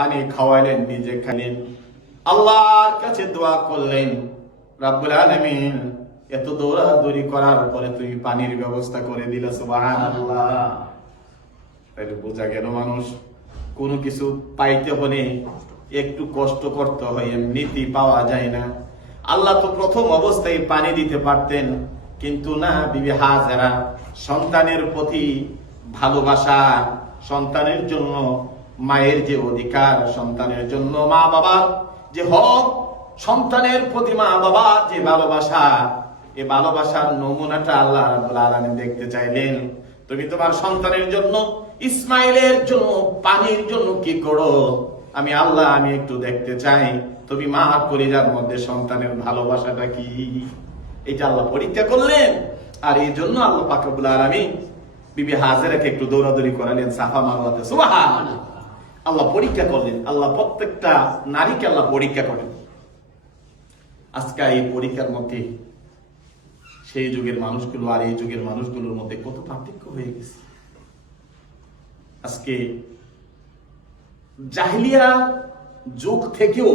পানি খাওয়াইলেন, নিজে খাইলেন। আল্লাহর কাছে দোয়া করলেন, রাব্বুল আলামিন, এত দৌড়াদৌড়ি করার পরে তুমি পানির ব্যবস্থা করে দিলে, সুবহানাল্লাহ। বোঝা গেল মানুষ, কোনো কিছু পাইতে হলে একটু কষ্ট করতে হয়, এমনিতেই পাওয়া যায় না। আল্লাহ তো প্রথম অবস্থায় পানি দিতে পারতেন, কিন্তু না, বিবি হাজারা, সন্তানের প্রতি ভালোবাসা, সন্তানের জন্য মায়ের যে অধিকার সন্তানের জন্য মা বাবার যে হক, সন্তানের প্রতি মা বাবার যে ভালোবাসা এই ভালোবাসার নমুনাটা আল্লাহ আলামিন দেখতে চাইলেন। তুমি তোমার সন্তানের জন্য, ইসমাইলের জন্য, পানির জন্য কি করো? আমি আল্লাহ, আমি একটু দেখতে চাই। তুমি মা কলিজার মধ্যে সন্তানের ভালোবাসাটা কি? এটা আল্লাহ পরীক্ষা করলেন। আর এই জন্য আল্লাহ পাকাবুল আলমী বিবি হাজেরাকে একটু দৌড়াদৌড়ি করালেন সাফা মারওয়াতে সুবহান আল্লাহ পরীক্ষা করলেন। আল্লাহ প্রত্যেকটা নারীকে আল্লাহ পরীক্ষা করেন। আজকে এই পরীক্ষার মধ্যে সেই যুগের মানুষগুলো আর এই যুগের মানুষগুলোর মধ্যে কত পার্থক্য হয়ে গেছে। আজকে জাহিলিয়া যুগ থেকেও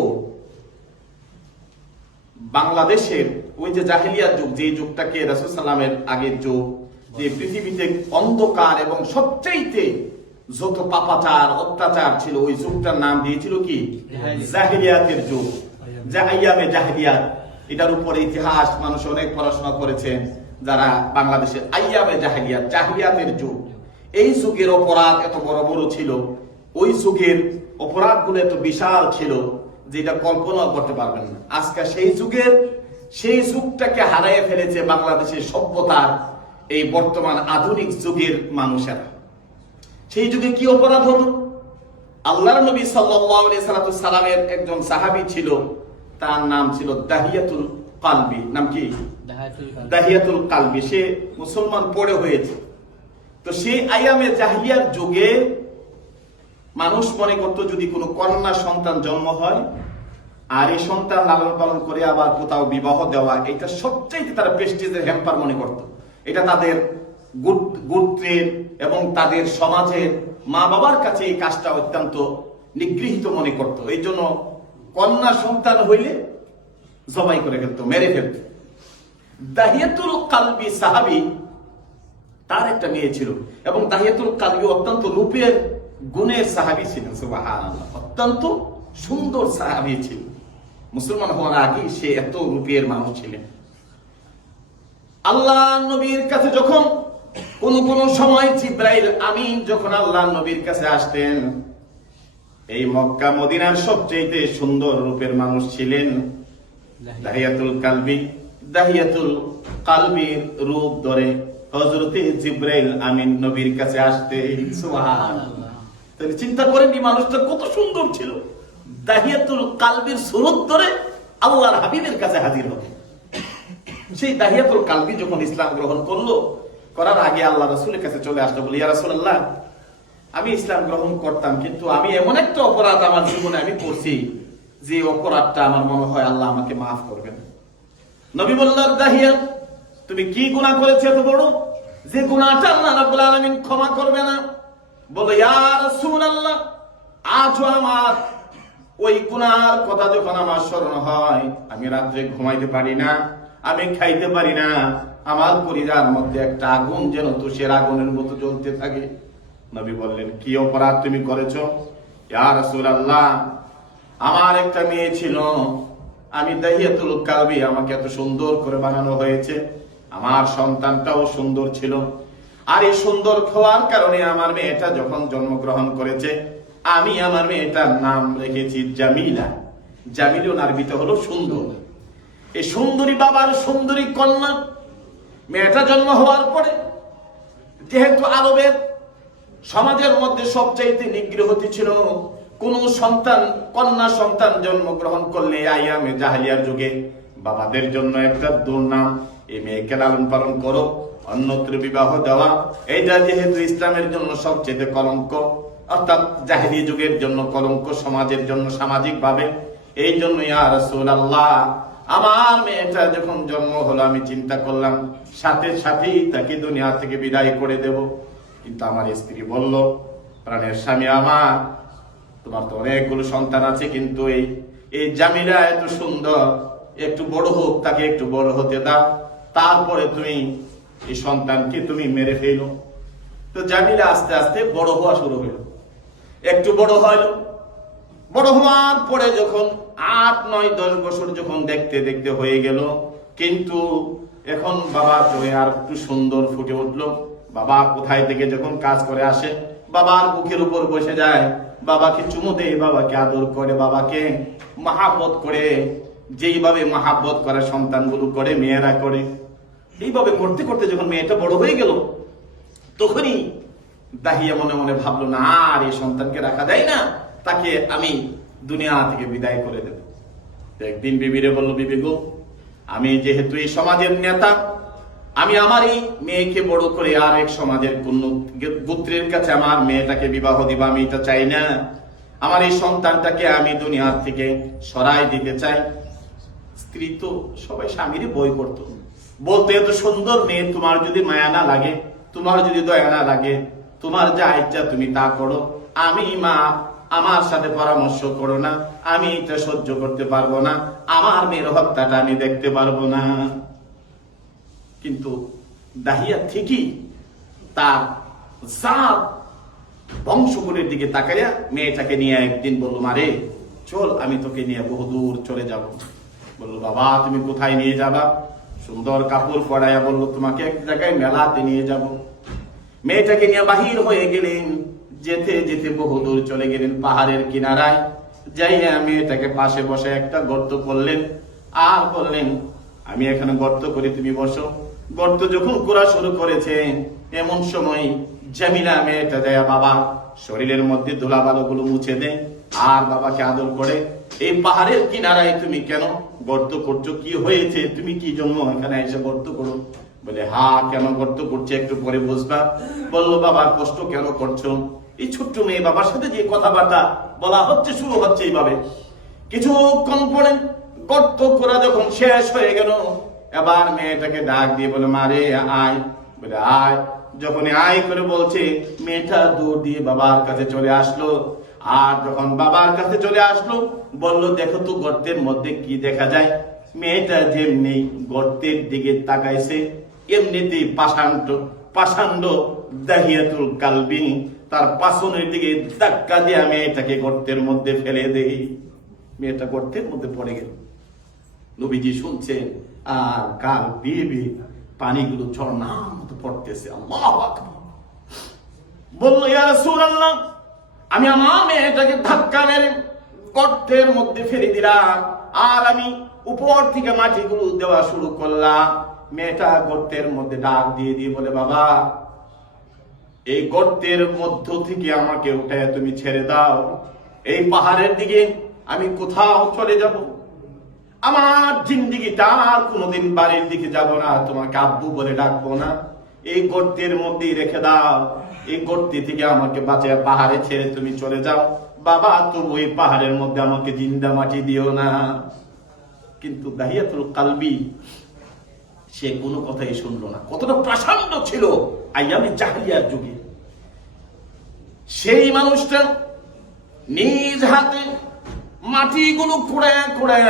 বাংলাদেশের ওই যে জাহিলিয়া যুগ, যে যুগটাকে রাসুল সাল্লামের আগের যুগ, যে পৃথিবীতে অন্ধকার এবং সবচাইতে যত পাপাচার অত্যাচার ছিল ওই যুগটার নাম দিয়েছিল কি? জাহিলিয়াতের যুগ। জাহাইয়ামে জাহিলিয়াত। এটার উপরে ইতিহাস মানুষ অনেক পড়াশোনা করেছেন যারা বাংলাদেশের আইয়ামে জাহিলিয়াত জাহিলিয়াতের যুগ। এই যুগের অপরাধ এত বড় বড় ছিল। ওই যুগের অপরাধগুলো এত বিশাল ছিল যেটা কল্পনা করতে পারবেন না। আজকে সেই যুগের সেই যুগটাকে হারাইয়ে ফেলেছে বাংলাদেশের সভ্যতার এই বর্তমান আধুনিক যুগের মানুষেরা। সেই যুগে কি অপরাধ হতো? আল্লাহর নবী সাল্লাল্লাহু সালামের একজন সাহাবী ছিল তার নাম ছিল দাহিয়াতুল কালবি। নাম কি? দাহিয়াতুল কালবি। সে মুসলমান পড়ে হয়েছে। তো সেই আয়ামে জাহিলিয়ার যুগে মানুষ মনে করতো যদি কোনো কন্যা সন্তান জন্ম হয় আর এই সন্তান লালন পালন করে আবার কোথাও বিবাহ দেওয়া এটা সবচাইতে তারা প্রেস্টিজের হ্যাম্পার মনে করত। এটা তাদের গোত্রের এবং তাদের সমাজের মা বাবার কাছে এই কাজটা অত্যন্ত নিগৃহীত মনে করত। এই জন্য কন্যা সন্তান হইলে জবাই করে ফেলতো, মেরে ফেলতো। দাহিয়াতুল কালবি সাহাবি, তার একটা মেয়ে ছিল এবং তাহিয়াতুল কালবি অত্যন্ত রূপের গুণের সাহাবি ছিলেন অত্যন্ত সুন্দর সাহাবি ছিল। মুসলমান হওয়ার আগে সে এত রূপের মানুষ ছিলেন। আল্লাহ নবীর কাছে যখন কোন কোন সময় জিব্রাইল আমিন যখন আল্লাহ নবীর কাছে আসতেন এই মক্কা মদিনার সবচেয়ে সুন্দর রূপের মানুষ ছিলেন দাহিয়াতুল কালবি। দাহিয়াতুল কালবির রূপ ধরে হজরতে জিব্রাইল আমিন নবীর কাছে আসতে। চিন্তা করেন এই মানুষটা কত সুন্দর ছিল। দাহিয়াতুল কালবির সুরত ধরে আল্লাহর হাবিবের কাছে হাজির হবে। সেই দাহিয়াতুল কালবি যখন ইসলাম গ্রহণ করল করার আগে আল্লাহ রাসূলের কাছে চলে আসলো বলি, ইয়া রাসূলুল্লাহ, আমি ইসলাম গ্রহণ করতাম, কিন্তু আমি এমন একটা অপরাধ আমার জীবনে আমি করছি, যে অপরাধটা আমার মনে হয় আল্লাহ আমাকে মাফ করবেন। নবী বললেন দাহিয়া তুমি কি গুনাহ করেছ এত বড়? যে গুনাহটা আল্লাহ রাব্বুল আলামিন ক্ষমা করবে না। বলো, ইয়া রাসূলুল্লাহ, আজও আমার ওই গুনার কথা যখন আমার স্মরণ হয়, আমি রাত্রে ঘুমাইতে পারি না, আমি খাইতে পারি না আমার পরিবার মধ্যে একটা আগুন যেন তুষের আগুনের মতো জ্বলতে থাকে। নবী বললেন, কি অপরাধ তুমি করেছ? ইয়া রাসূলুল্লাহ, আমার একটা মেয়ে ছিল। আমি দাহিয়াতুল কালবি, আমাকে এত সুন্দর করে বানানো হয়েছে। আমার সন্তানটাও সুন্দর ছিল। আর এই সুন্দর হওয়ার কারণে আমার মেয়েটা যখন জন্মগ্রহণ করেছে, আমি আমার মেয়েটার নাম রেখেছি জামিলা। জামিলুন আরবিতে হলো সুন্দর। এই সুন্দরী বাবার সুন্দরী কন্যা মেয়েটা জন্ম হওয়ার পরে, যেহেতু আরবের সমাজের মধ্যে সবচাইতে নিগৃহতি ছিল, কোন সন্তান, কন্যা সন্তান জন্মগ্রহণ করলে আইয়ামে জাহালিয়ার যুগে বাবাদের জন্য একটা দুর্নাম, এই মেয়েকে লালন পালন করো, অন্যত্র বিবাহ দেওয়া, এইটা যেহেতু ইসলামের জন্য সবচেয়ে কলঙ্ক, অর্থাৎ জাহিলি যুগের জন্য কলঙ্ক, সমাজের জন্য সামাজিক ভাবে এই জন্য ইয়া রাসূলুল্লাহ আমার মেয়েটা যখন জন্ম হলো, আমি চিন্তা করলাম, সাথে সাথেই তাকে দুনিয়া থেকে বিদায় করে দেব। কিন্তু আমার স্ত্রী বলল, প্রাণের স্বামী আমার, তোমার তো অনেকগুলো সন্তান আছে, কিন্তু এই এই জামিলা এত সুন্দর, একটু বড় হোক, তাকে একটু বড় হতে দাও। তারপরে তুমি এই সন্তানকে তুমি মেরে ফেলো। তো জামিলা আস্তে আস্তে বড় হওয়া শুরু হইল একটু বড় হইল বড় হওয়ার পরে যখন আট, নয়, দশ বছর যখন দেখতে দেখতে হয়ে গেল, কিন্তু এখন বাবা চোখে আর একটু সুন্দর ফুটে উঠল। বাবা কোথায় থেকে যখন কাজ করে আসে, বাবার বুকের উপর বসে যায়। বাবাকে চুমু দেয়, বাবাকে আদর করে, বাবাকে মাহাবত করে। যেইভাবে মাহাবত করে, সন্তানগুলো করে, মেয়েরা করে। এইভাবে করতে করতে যখন মেয়েটা বড় হয়ে গেল, তখনই দাহিয়া মনে মনে ভাবলো, না আর এই সন্তানকে রাখা যায় না। তাকে আমি দুনিয়া থেকে বিদায় করে দেব। একদিন বিবিরে বলল, বিবি গো, আমি যেহেতু এই সমাজের নেতা, আমি আমার এই মেয়েকে বড় করে আর এক সমাজের কোন গোত্রের কাছে আমার মেয়েটাকে বিবাহ দিব, আমি এটা চাই না। আমার এই সন্তানটাকে আমি দুনিয়ার থেকে সরাই দিতে চাই। স্ত্রী তো সবাই স্বামীরই বই করতো বলতে, এত সুন্দর মেয়ে, তোমার যদি মায়া না লাগে, তোমার যদি দয়া না লাগে, তোমার যা ইচ্ছা তুমি তা করো। আমি মা আমার সাথে পরামর্শ করো না, আমি এটা সহ্য করতে পারব না, আমার মেয়ের হত্যাটা আমি দেখতে পারব না। কিন্তু দাহিয়া ঠিকই তার জাত বংশগুলির দিকে তাকাইয়া মেয়েটাকে নিয়ে একদিন বলল মারে চল, আমি তোকে নিয়ে বহুদূর চলে যাব। বলল, বাবা, তুমি কোথায় নিয়ে যাবা? সুন্দর কাপড় পরাইয়া বলল, তোমাকে এক জায়গায় মেলাতে নিয়ে যাব। মেয়েটাকে নিয়ে বাহির হয়ে গেলেন। যেতে যেতে বহুদূর চলে গেলেন পাহাড়ের কিনারায়। যাইয়া মেয়েটাকে পাশে বসে একটা গর্ত করলেন। আর বললেন, আমি এখানে গর্ত করি, তুমি বসো। গর্ত যখন করা শুরু করেছে, এমন সময় জামিলা মেয়েটা দেয়া বাবা শরীরের মধ্যে ধুলা গুলো মুছে দেয়, আর বাবাকে আদর করে, এই পাহাড়ের কিনারায় তুমি কেন গর্ত করছ? কি হয়েছে? তুমি কি জন্য এখানে এসে গর্ত করো? বলে, হা, কেন গর্ত করছে? একটু পরে বুঝবা। বলল, বাবা, কষ্ট কেন করছ? এই ছোট্ট মেয়ে বাবার সাথে যে কথাবার্তা বলা হচ্ছে, শুরু হচ্ছে এইভাবে। কিছুক্ষণ পরে গর্ত করা যখন শেষ হয়ে গেল, এবার মেয়েটাকে ডাক দিয়ে বলে মারে আয়। বলে, আয়। যখন আয় করে বলছে, মেয়েটা দূর দিয়ে বাবার কাছে চলে আসলো। আর যখন বাবার কাছে চলে আসলো, বলল, দেখো তো গর্তের মধ্যে কি দেখা যায়? মেয়েটা যেমনি গর্তের দিকে তাকাইছে এমনিতেই পাষাণ্ড পাষাণ্ড দাহিয়াতুল কালবি, তার পাশনের দিকে ধাক্কা দিয়ে মেয়েটাকে গর্তের মধ্যে ফেলে দেই। মেয়েটা গর্তের মধ্যে পড়ে গেল। নবীজি শুনছেন, আর কাল বিয়ে বিয়ে পানিগুলো ঝর্ণার মতো পড়তেছে, আল্লাহ বলল, ইয়া রাসূলুল্লাহ, আমি আমার মেয়েটাকে ধাক্কা মেরে গর্তের মধ্যে ফেলে দিলাম, আর আমি উপর থেকে মাটিগুলো দেওয়া শুরু করলাম। মেয়েটা গর্তের মধ্যে ডাক দিয়ে দিয়ে বলে, বাবা, এই গর্তের মধ্য থেকে আমাকে উঠে তুমি ছেড়ে দাও। এই পাহাড়ের দিকে আমি কোথাও চলে যাব। আমার জিন্দিগিটা আর কোনোদিন বাড়ির দিকে যাব না। তোমাকে আব্বু বলে ডাকবো না। এই গর্তের মধ্যেই রেখে দাও। এই গর্তি থেকে আমাকে বাঁচিয়ে পাহাড়ে ছেড়ে তুমি চলে যাও। বাবা তবু ওই পাহাড়ের মধ্যে আমাকে জিন্দা মাটি দিও না। কিন্তু দাহিয়াতুল কালবি সে কোনো কথাই শুনলো না। কতটা প্রাসান্ড ছিল আইয়ামি জাহিলিয়ার যুগে। সেই মানুষটা নিজ হাতে মাটিগুলো কুড়ায় কুড়ায়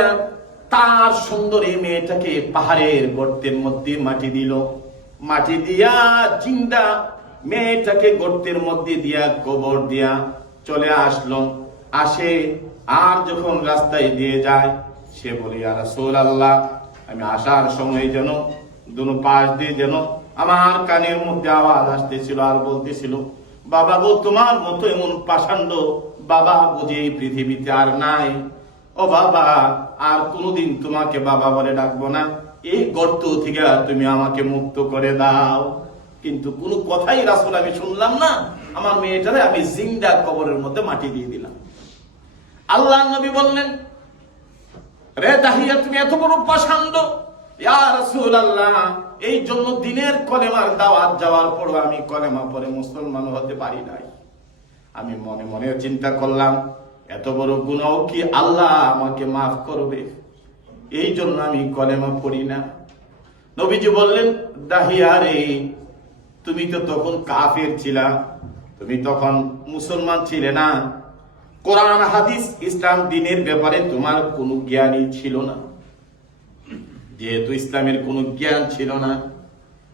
তার সুন্দরী মেয়েটাকে পাহাড়ের গর্তের মধ্যে মাটি দিল। মাটি দিয়া চিন্তা মেয়েটাকে গর্তের মধ্যে দিয়া গোবর দিয়া চলে আসলো। আসে আর যখন রাস্তায় দিয়ে যায়, সে বলি আর আল্লাহ আমি আসার সময় যেন, দুনো পাশ দিয়ে যেন আমার কানের মধ্যে আওয়াজ আসতেছিল আর বলতেছিল, বাবা গো, তোমার মতো এমন পাষাণ্ড বাবা বুঝে এই পৃথিবীতে আর নাই। ও বাবা, আর কোনোদিন তোমাকে বাবা বলে ডাকবো না। এই গর্ত থেকে তুমি আমাকে মুক্ত করে দাও। কিন্তু কোনো কথাই রাসুল আমি শুনলাম না। আমার মেয়েটারে আমি জিন্দা কবরের মধ্যে মাটি দিয়ে দিলাম। আল্লাহ নবী বললেন রে দাহিয়া, তুমি এত বড় পাষাণ্ড। এই জন্য দিনের কলেমার দাওয়াত যাওয়ার পর আমি কলেমা পরে মুসলমান হতে পারি নাই। আমি মনে মনে চিন্তা করলাম, এত বড় গুনাহ কি আল্লাহ আমাকে মাফ করবে? এই জন্য আমি কলেমা পড়ি না। নবীজি বললেন, দাহিয়া রে, তুমি তো তখন কাফের ছিলা, তুমি তখন মুসলমান ছিলে না। কোরআন হাদিস ইসলাম দিনের ব্যাপারে তোমার কোনো জ্ঞানই ছিল না যেহেতু ইসলামের কোনো জ্ঞান ছিল না,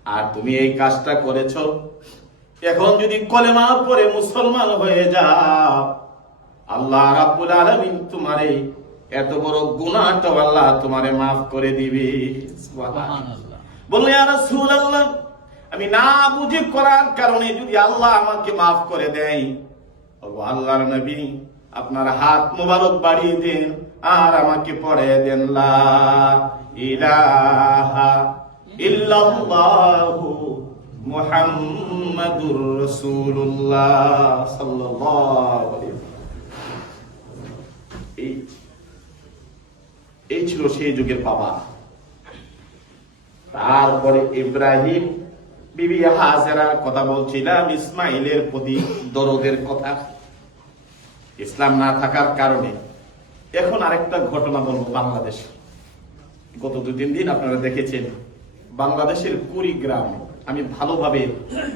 আর তুমি এই কাজটা করেছ, এখন যদি কলেমা পরে মুসলমান হয়ে যাও, আল্লাহ রাব্বুল আলামিন তোমারে এত বড় গুনাহটা আল্লাহ তোমারে মাফ করে দিবে সুবহানাল্লাহ। বললে, ইয়া রাসূলুল্লাহ, আমি না বুঝে করার কারণে যদি আল্লাহ আমাকে মাফ করে দেয় ও আল্লাহর নবী আপনার হাত মোবারক বাড়িয়ে দেন, আর আমাকে পড়ে দেন এই ছিল সেই যুগের বাবা। তারপরে ইব্রাহিম, বিবি হাজেরার কথা বলছিলাম, ইসমাইলের প্রতি দরদের কথা। ইসলাম না থাকার কারণে এখন আরেকটা ঘটনা বলব বাংলাদেশ। গত দু তিন দিন আপনারা দেখেছেন, বাংলাদেশের কুড়িগ্রাম আমি ভালোভাবে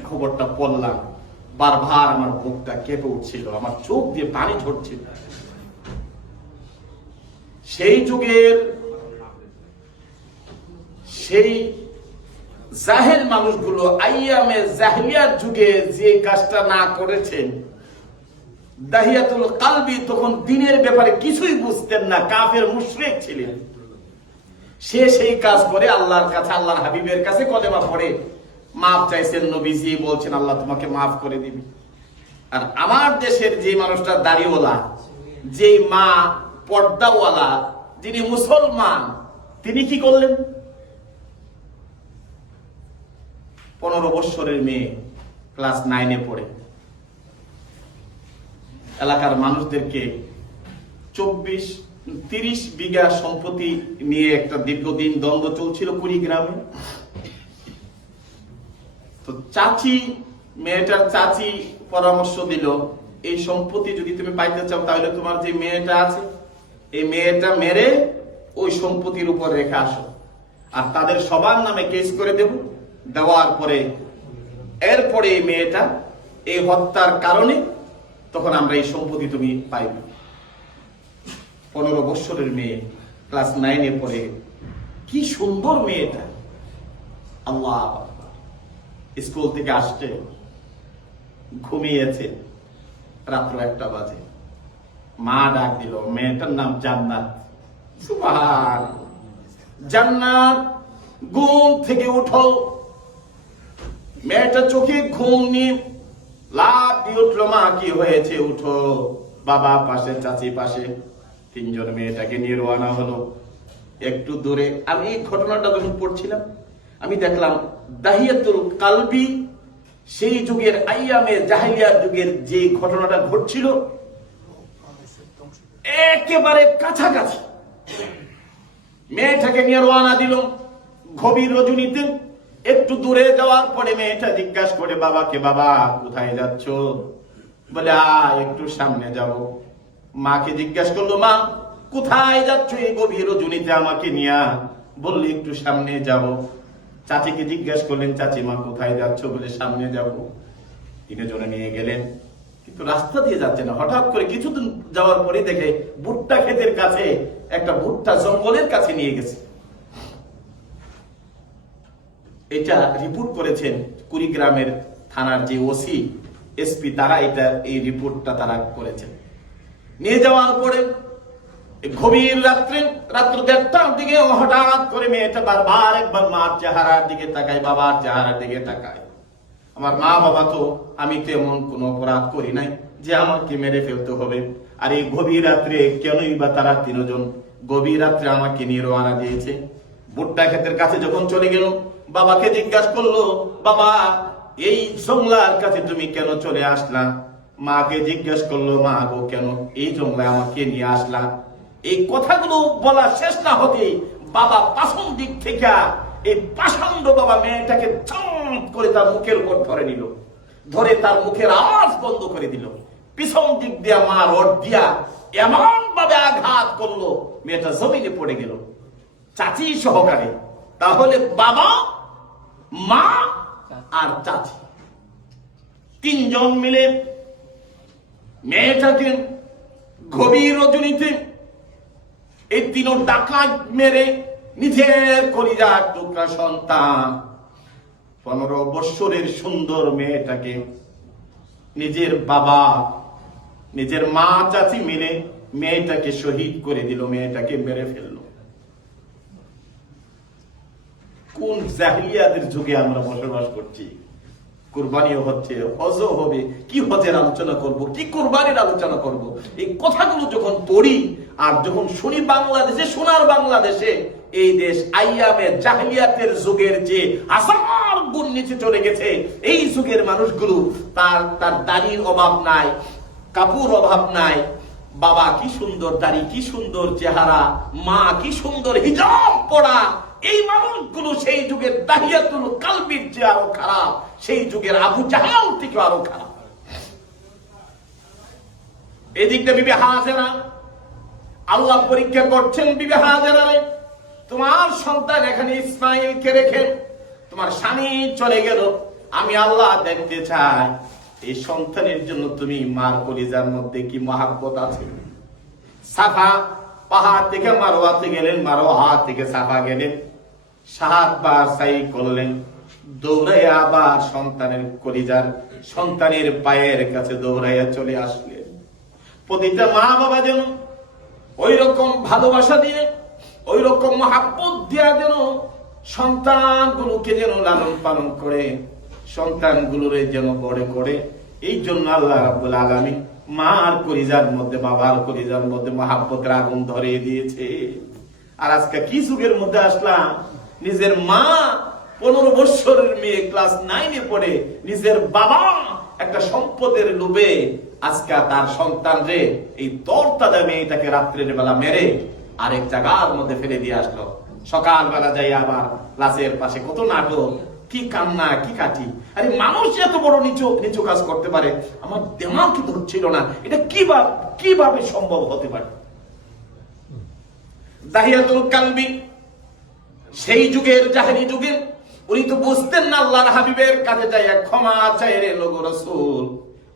খবরটা পড়লাম। বারবার আমার বুকটা কেঁপে উঠছিল, আমার চোখ দিয়ে পানি ঝরছিল সেই যুগের সেই জাহেল মানুষগুলো আইয়ামে জাহিলিয়ার যুগে যে কাজটা না করেছেন দাহিয়াতুল কালবি তখন দিনের ব্যাপারে কিছুই বুঝতেন না, কাফের মুশরিক ছিলেন। সে সেই কাজ করে আল্লাহর কাছে, আল্লাহর হাবিবের কাছে কলেমা পড়ে, মাফ চাইছেন নবীজি, বলছেন, আল্লাহ তোমাকে মাফ করে দিবি। আর আমার দেশের যে মানুষটা, দাড়িওয়ালা যে মা, পর্দাওয়ালা, যিনি মুসলমান, তিনি কি করলেন? পনেরো বৎসরের মেয়ে, ক্লাস নাইনে পড়ে। এলাকার মানুষদেরকে চব্বিশ, তিরিশ বিঘা সম্পত্তি নিয়ে একটা দীর্ঘদিন দ্বন্দ্ব চলছিল কুড়িগ্রামে। তো চাচি, মেয়েটার চাচি পরামর্শ দিল, এই সম্পত্তি যদি তুমি পাইতে চাও, তাহলে তোমার যে মেয়েটা আছে, এই মেয়েটা মেরে ওই সম্পত্তির উপর রেখে আসো। আর তাদের সবার নামে কেস করে দেব। দেওয়ার পরে এরপরে এই মেয়েটা এই হত্যার কারণে তখন আমরা এই সম্পত্তি তুমি পাইবে। পনেরো বৎসরের মেয়ে, ক্লাস নাইনে পড়ে কি সুন্দর মেয়েটা আল্লাহ স্কুল থেকে আসছে, ঘুমিয়েছে, রাত্র একটা বাজে। মা ডাক দিল, মেয়েটার নাম জান্নাত। জান্নাত, ঘুম থেকে উঠো। মেয়েটা চোখে ঘুম নিয়ে লাভ কি হয়েছে? উঠো। বাবা পাশে চাচি পাশে। তিনজন মেয়েটাকে নিয়ে রওনা হলো। একটু দূরে আমি এই ঘটনাটা যখন পড়ছিলাম, আমি দেখলাম দাহিয়াতুল কালবি সেই যুগের আইয়ামে জাহিলিয়ার যুগের যে ঘটনাটা ঘটছিল, একেবারে কাছাকাছি। মেয়েটাকে নিয়ে রওনা দিল গভীর রজনীতে। একটু দূরে যাওয়ার পরে মেয়েটা জিজ্ঞাসা করে, বাবাকে বাবা, কোথায় যাচ্ছ? বলে আ একটু সামনে যাব। মাকে জিজ্ঞাসা করল, মা, কোথায় যাচ্ছ এই গভীর রজনীতে আমাকে নিয়া? বললে, একটু সামনে যাব। চাচিকে জিজ্ঞাসা করলেন, চাচি মা, কোথায় যাচ্ছ? বলে, সামনে যাব। তিনজনে নিয়ে গেলেন। কিন্তু রাস্তা দিয়ে যাচ্ছে না। হঠাৎ করে কিছুদিন যাওয়ার পরে দেখে ভুট্টা ক্ষেতের কাছে, একটা ভুট্টা জঙ্গলের কাছে নিয়ে গেছে। এটা রিপোর্ট করেছেন কুড়িগ্রামের থানার যে ওসি এসপি তারা এটা, এই রিপোর্টটা তারা করেছেন। নিয়ে যাওয়ার পরে গভীর রাত্রে, রাত্র দেড়টার দিকে হঠাৎ করে মেয়েটা বারবার একবার মার চেহারার দিকে তাকায়, বাবার চেহারার দিকে তাকায়। আমার মা বাবা তো, আমি তো এমন কোন অপরাধ করি নাই যে আমাকে মেরে ফেলতে হবে। আর এই গভীর রাত্রে কেনই বা তারা তিনজন গভীর রাত্রে আমাকে নিয়ে রওনা দিয়েছে? ভুট্টা ক্ষেতের কাছে যখন চলে গেল, বাবাকে জিজ্ঞাসা করল, বাবা, এই জংলার কাছে তুমি কেন চলে আসলা? মাকে জিজ্ঞাসা করল, মা গো, কেন এই জংলায় আমাকে নিয়ে আসলা? এই কথাগুলো বলা শেষ না হতে বাবা পাশন দিক থেকে এই পাষাণ্ড বাবা মেয়েটাকে চাঁদ করে তার মুখের উপর ধরে নিল। ধরে তার মুখের আওয়াজ বন্ধ করে দিল। পিছন দিক দিয়া মা রড দিয়া এমন ভাবে আঘাত করল, মেয়েটা জমিনে পড়ে গেল। চাচি সহকারে। তাহলে বাবা, মা আর চাচি। তিনজন মিলে মেয়েটাকে গভীর রজনীতে এই তিন ডাকাত মেরে নিজের কলিজার টুকরা সন্তান পনেরো বৎসরের সুন্দর মেয়েটাকে নিজের বাবা, নিজের মা চাচি মিলে মেয়েটাকে শহীদ করে দিল, মেয়েটাকে মেরে ফেলল। কোন জাহিলিয়াদের যুগে আমরা বসবাস করছি? কুরবানিও হচ্ছে, হজও হবে। কি হজের আলোচনা করব? কি কুরবানির আলোচনা করব? এই কথাগুলো যখন পড়ি আর যখন শুনি বাংলাদেশে, সোনার বাংলাদেশে, এই দেশ আইয়ামে জাহিলিয়াতের যুগের যে আসার গুণ নিচে চলে গেছে, এই যুগের মানুষগুলো তার তার দাড়ির অভাব নাই কাপুর অভাব নাই। বাবা, কি সুন্দর দাড়ি, কি সুন্দর চেহারা, মা, কি সুন্দর হিজাব পড়া এই মানুষগুলো সেই যুগের দাহিয়াতুল কালবির যে আরও খারাপ, সেই যুগের আবু জাহাল থেকে আরও খারাপ। এদিকটা বিবে হাজেরা, আল্লাহ পরীক্ষা করছেন বিবে হাজেরা তোমার সন্তান এখানে ইসমাইলকে রেখে তোমার স্বামী চলে গেল, আমি আল্লাহ দেখতে চাই, এই সন্তানের জন্য তুমি মার কলিজার মধ্যে কি মহাব্বত আছে? সাফা পাহাড় থেকে মারোয়াতে গেলেন, মারোয়া থেকে সাফা গেলেন। সাতবার সাই করলেন। দৌড়াইয়া আবার সন্তানের কলিজার, সন্তানের পায়ের কাছে দৌড়াইয়া চলে আসলেন। প্রতিটা মা বাবা যেন ওই রকম ভালোবাসা দিয়ে ওই রকম যেন সন্তানগুলোকে যেন লালন পালন করে যেন বড় করে, এই জন্য আল্লাহ রাব্বুল আলামিন মার কলিজার মধ্যে, বাবার কলিজার মধ্যে মহাব্বতের আগুন ধরিয়ে দিয়েছে। আর আজকে কি যুগের মধ্যে আসলাম? নিজের মা পনেরো বৎসরের মেয়ে ক্লাস নাইনে পড়ে নিজের বাবা একটা সম্পদের লোভে আজকে তার সন্তান রে এই তরতাজা মেয়েটাকে রাত্রের বেলা মেরে আরেক জায়গার মধ্যে ফেলে দিয়ে আসলো। সকালবেলা যাই আবার লাশের পাশে কত নাটক কি কান্না কি কাটি। আরে মানুষ এত বড় নিচু নিচু কাজ করতে পারে আমার দেমাগ কি ধরছিল না। এটা কীভাবে কীভাবে সম্ভব হতে পারে? দাহিয়াতুল কালবি সেই যুগের জাহেরি যুগে উনি তো বুঝতেন না আল্লাহর হাবিবের কাছে যাইয়া ক্ষমা চাই রে লোক রসুল।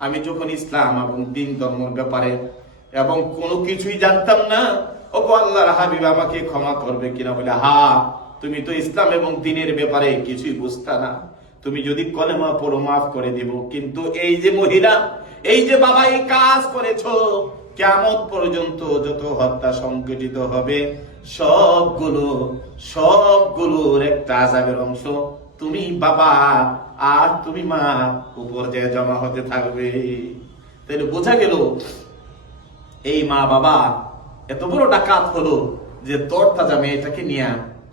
আমি যখন ইসলাম এবং দিন ধর্মের ব্যাপারে এবং কোনো কিছুই জানতাম না ও গো আল্লাহর হাবিব আমাকে ক্ষমা করবে কিনা বলে, হা, তুমি তো ইসলাম এবং দিনের ব্যাপারে কিছুই বুঝতা না। তুমি যদি কলেমা পড়ো, মাফ করে দিব। কিন্তু এই যে মহিলা, এই যে বাবা, এই কাজ করেছ কেমন পর্যন্ত যত হত্যা সংগঠিত হবে, সবগুলো, সবগুলোর একটা আজাবের অংশ তুমি বাবা আর তুমি মা উপর যে জমা হতে থাকবে। তাহলে বোঝা গেল, এই মা বাবা এত বড় ডাকাত হলো যে তোর তাজা মেয়েটাকে নিয়ে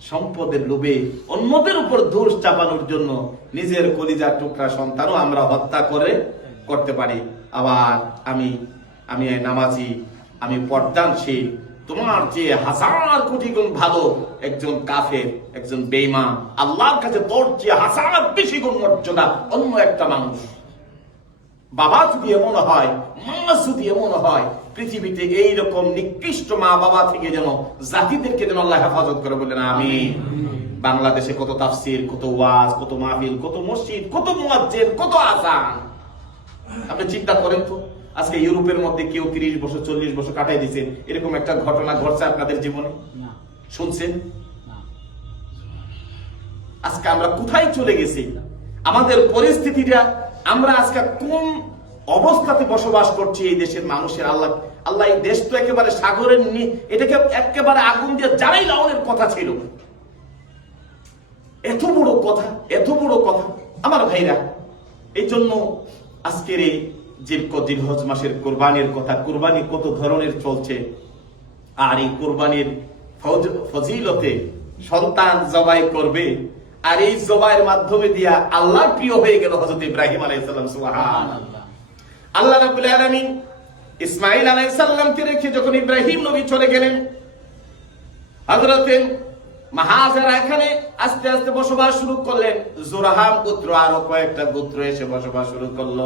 সম্পদের লোভে অন্যদের উপর দোষ চাপানোর জন্য নিজের কলিজার টুকরা সন্তানও আমরা হত্যা করে করতে পারি। আবার আমি আমি নামাজি, আমি পর্দানশীল। তোমার যে হাজার কোটি গুণ ভালো একজন কাফের, একজন বেইমা আল্লাহর কাছে তোর যে হাজার বেশি গুণ মর্যাদা অন্য একটা মানুষ। বাবা যদি এমন হয় মা যদি এমন হয়, পৃথিবীতে এই রকম নিকৃষ্ট মা বাবা থেকে যেন, জাতিদেরকে যেন আল্লাহ হেফাজত করে বলেন আমি বাংলাদেশে কত তাফসির, কত ওয়াজ, কত মাহফিল, কত মসজিদ, কত মুয়াজ্জিন, কত আজান আপনি চিন্তা করেন তো। আজকে ইউরোপের মধ্যে কেউ তিরিশ বছর চল্লিশ বছর কাটাই দিচ্ছে এরকম একটা ঘটনা ঘটছে আপনাদের জীবনে? শুনছেন? আজকে আমরা কোথায় চলে গেছি? আমাদের পরিস্থিতিটা আমরা আজকে কোন অবস্থাতে বসবাস করছি এই দেশের মানুষের আল্লাহ আল্লাহ এই দেশ তো একেবারে সাগরের এটাকে একেবারে আগুন দিয়ে জ্বালাই লাউনের কথা ছিল। এত বড় কথা এত বড় কথা। আমার ভাইরা এই জন্য আজকের এই মাসের কোরবানির কথা, কোরবানি কত ধরনের চলছে? আর এই কোরবানির ফজিলতে সন্তান জবাই করবে। আর এই জবাইয়ের মাধ্যমে দিয়া আল্লাহ প্রিয় হয়ে গেল হজরত ইব্রাহিম আলাইসাল্লাম আল্লাহ রাব্বুল আলামিন ইসমাইল আলাইহিস সালামকে রেখে যখন ইব্রাহিম নবী চলে গেলেন, হযরতে মাহাজারা এখানে আস্তে আস্তে বসবাস শুরু করলেন। জোরাহাম গোত্র আরও কয়েকটা গোত্র এসে বসবাস শুরু করল।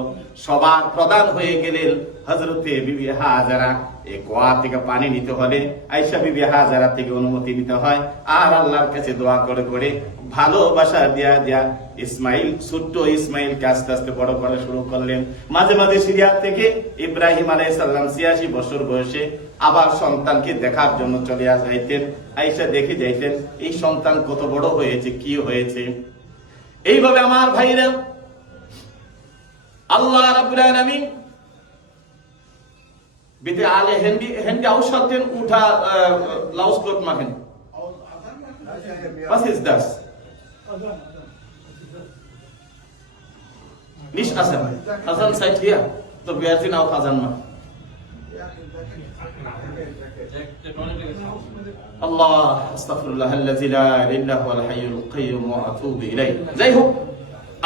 সবার প্রধান হয়ে গেলেন হজরতে বিবি হাজারা এই কোয়া থেকে পানি নিতে হলে আইসা বিবি হাজারা থেকে অনুমতি নিতে হয়। আর আল্লাহর কাছে দোয়া করে করে ভালোবাসা দেয়া দেয়া ইসমাইল, ছোট্ট ইসমাইলকে আস্তে আস্তে বড় করা শুরু করলেন। মাঝে মাঝে সিরিয়া থেকে ইব্রাহিম আলাই সাল্লাম ছিয়াশি বছর বয়সে আবার সন্তানকে দেখার জন্য চলে যাইতেন আইসা দেখে যাইতেন, এই সন্তান কত বড় হয়েছে, কি হয়েছে? এইভাবে আমার ভাইরা, আল্লাহ রাব্বুল আলামিন bitte alle Handy, Handy ausschalten unter äh, Lautstärke machen. Was ist das? Nicht Asan. Asan seid hier. So wir sind auch Asan machen. الله استغفر الله الذي لا اله الا هو الحي القيوم واتوب اليه যাই হোক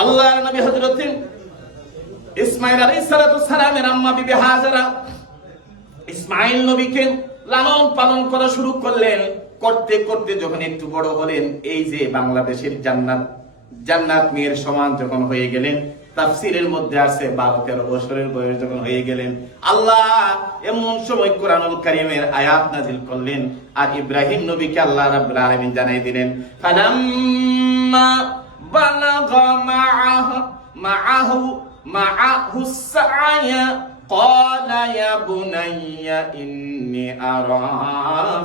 আল্লাহর নবী হযরত ইসমাইল আলাইহিস সালাতু সালামের আম্মা বিবি হাজারা ইসমাইল নবীকে লালন পালন করা শুরু করলেন। করতে করতে যখন একটু বড় হলেন, এই যে বাংলাদেশের জান্নাত জান্নাত মেয়ের সমান যখন হয়ে গেলেন, তাফসিরের মধ্যে আছে বারো তেরো বছরের বয়স যখন হয়ে গেলেন, আল্লাহ এমন সময় কোরআনুল কারিমের আয়াত নাজিল করলেন আর ইব্রাহিম নবীকে আল্লাহ রাব্বুল আলামিন জানাই দিলেন, ফালাম্মা বালাগা মাআহু মাআহু মাআহু সাআয়া قال يا بني إني أرى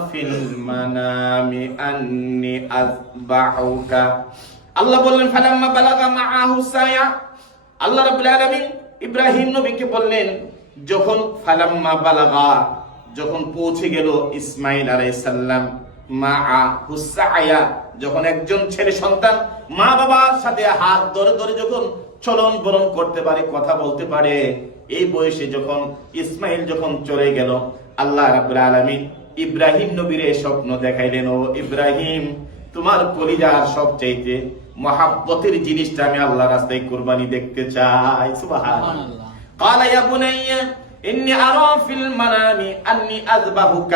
في المنام أني أذبحك আল্লাহ বললেন ফালাম্মা বালাগা মাআহু সায়া আল্লাহ রাব্বুল আলামিন ইব্রাহিম নবীকে বললেন যখন ফালাম্মা বালাগা যখন পৌঁছে গেল ইসমাইল আলাইহিস সালাম মা হুসায়া যখন একজন ছেলে সন্তান মা বাবার সাথে হাত ধরে ধরে যখন চলন বরণ করতে পারে কথা বলতে পারে এই বয়সে যখন ইসমাইল যখন চলে গেল আল্লাহ রাব্বুল আলামিন ইব্রাহিম নবীর এই স্বপ্ন দেখাইলেন ও ইব্রাহিম তোমার কলিজার সবচাইতে মহাব্বতের জিনিসটা আমি আল্লাহ রাস্তায় কুরবানি দেখতে চাই সুবহানাল্লাহ সুবহানাল্লাহ। قال يا بني إني أرى في المنام أني أذبحك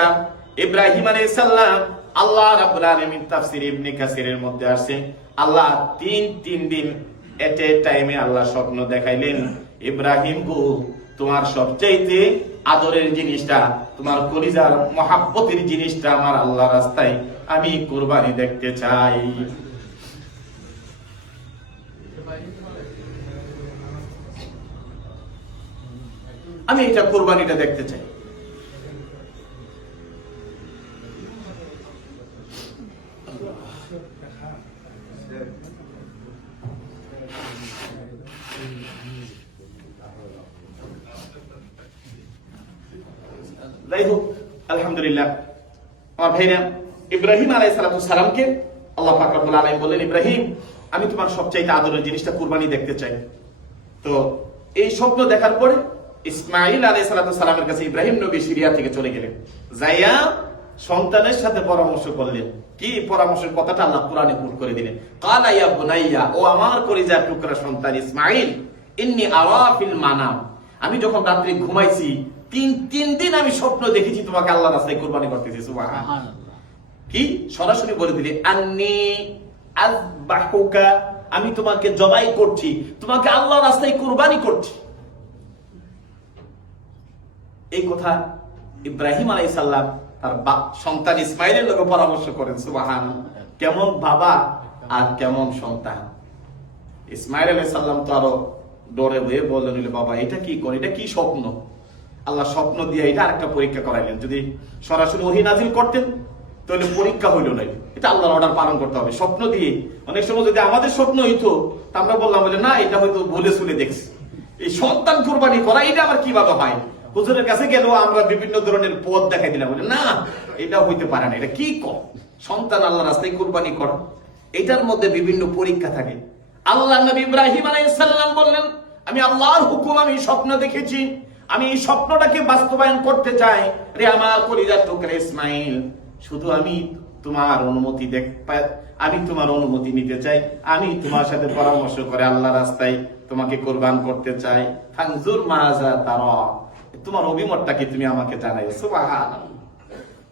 ইব্রাহিম আলাইহিস সালাম আল্লাহ রাব্বুল আলামিন তাফসীর ইবনে কাসিরের মধ্যে আছে আল্লাহ তিন তিন দিন এট এ টাইমে আল্লাহ স্বপ্ন দেখাইলেন ইব্রাহিম গো তোমার সবচাইতে আদরের জিনিসটা, তোমার কলিজার মহাব্বতের জিনিসটা আমার আল্লাহ রাস্তায় আমি কোরবানি দেখতে চাই। আমি এটা কোরবানিটা দেখতে চাই। যাই হোক, আলহামদুলিল্লাহ। আমার ভাইরা, ইব্রাহিম আলাই সালামকে আল্লাহ পাক রব্বুল আলামিন বললেন, ইব্রাহিম, আমি তোমার সবচাইতে আদরের জিনিসটা কুরবানি দেখতে চাই। তো এই স্বপ্ন দেখার পরে ইসমাইল আলাই সালামের কাছে ইব্রাহিম নবী সিরিয়া থেকে চলে গেলেন। যাইয়া সন্তানের সাথে পরামর্শ করলেন। কি পরামর্শের কথাটা আল্লাহ কোরআনে পুর করে দিলেন? কালা ইয়া বুনাইয়া, ও আমার কলিজার টুকরা সন্তান ইসমাইল ইন্নি আওয়াফিল মানাম। আমি যখন রাত্রে ঘুমাইছি তিন তিন দিন আমি স্বপ্ন দেখেছি তোমাকে আল্লাহ রাস্তায় কোরবানি করতেছি। কি? সরাসরি বলে দিলে আন্নি আযবাহুকা আমি তোমাকে জবাই করছি তোমাকে আল্লাহ রাস্তায় কুরবানি করছি। এই কথা ইব্রাহিম আলাইহিস সালাম তার সন্তান ইসমাইলের লোকে পরামর্শ করেন সুবাহান কেমন বাবা আর কেমন সন্তান? ইসমাইল আলাইহিস সালাম তো আরও ডরে হয়ে বললেন "ইলে বাবা এটা কি করে? এটা কি স্বপ্ন? আল্লাহ স্বপ্ন দিয়ে এটা আরেকটা পরীক্ষা করাইলেন। যদি সরাসরি ওহি নাজিল করতেন, তাহলে পরীক্ষা হইল না। এটা আল্লাহর অর্ডার পালন করতে হবে। স্বপ্ন দিয়ে। অনেক সময় যদি আমাদের স্বপ্ন হইতো, তা আমরা বললাম, বলে, না, এটা হয়তো বলে শুনে দেখছি। এই সন্তান কোরবানি করা, এটা আবার কীভাবে হয়? হুজুরের কাছে গেলেও আমরা বিভিন্ন ধরনের পথ দেখাই দিলাম। বলে, না, এটা হইতে পারে না। এটা কি কর? সন্তান আল্লাহ রাস্তায় কোরবানি কর। এটার মধ্যে বিভিন্ন পরীক্ষা থাকে। আল্লাহ নবী ইব্রাহিম আলাইহিস সালাম বললেন, আমি আল্লাহর হুকুম, আমি স্বপ্ন দেখেছি। আমি এই স্বপ্নটাকে বাস্তবায়ন করতে চাই। রে আমার কলিজার টুকরা ইসমাইল, শুধু আমি তোমার অনুমতি দেখ আমি তোমার অনুমতি নিতে চাই। আমি তোমার সাথে পরামর্শ করে আল্লাহ রাস্তায় তোমাকে কোরবান করতে চাই। ফাংজুর মাজা তারা। তোমার অভিমতটা কি তুমি আমাকে জানাই সুবহানাল্লাহ।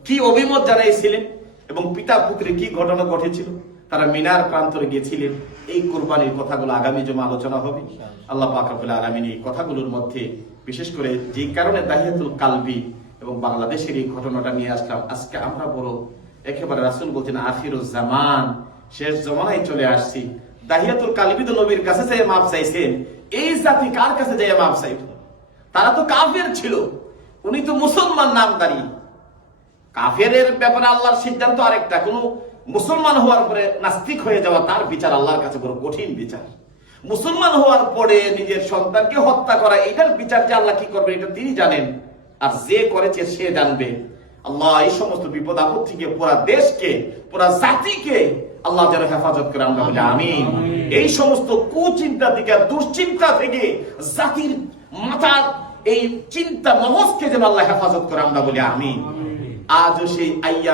কি অভিমত জানাইছিলেন? এবং পিতা পুত্রে কি ঘটনা ঘটেছিল? তারা মিনার প্রান্তরে গিয়েছিলেন এই কোরবানির কথাগুলো আগামী জমা আলোচনা হবে। আল্লাহ পাক রব্বুল আলামিন এই কথাগুলোর মধ্যে বিশেষ করে যে কারণে দাহিয়াতুল কালবি এবং বাংলাদেশের এই ঘটনাটা নিয়ে আসলাম, আজকে আমরা বড় একেবারে রাসুল বলছেন আখিরুজ জামান, শেষ জমানায় চলে আসছি। দাহিয়াতুল কালবি তো নবীর কাছে যেয়ে মাপ চাইছেন এই জাতি কার কাছে যেয়ে মাপ চাইত? তারা তো কাফের ছিল, উনি তো মুসলমান নামদারি। কাফেরের ব্যাপারে আল্লাহর সিদ্ধান্ত আরেকটা, কোন মুসলমান হওয়ার পরে নাস্তিক হয়ে যাওয়া তার বিচার আল্লাহর কাছে বড় কঠিন বিচার। মুসলমান হওয়ার পরে নিজের সন্তানকে হত্যা করা এটার বিচার যে আল্লাহ কি করবে এটা তিনি জানেন। আর যে করেছে সে জানবে। আল্লাহ এই সমস্ত বিপদ আপদ থেকে পুরা দেশকে পুরা জাতিকে আল্লাহ যেন হেফাজত করে আমরা বলি আমি এই সমস্ত কুচিন্তা থেকে দুশ্চিন্তা থেকে জাতির মাথার এই চিন্তা মহজকে যেন আল্লাহ হেফাজত করে আমরা বলি আমি আজও সেই আইয়া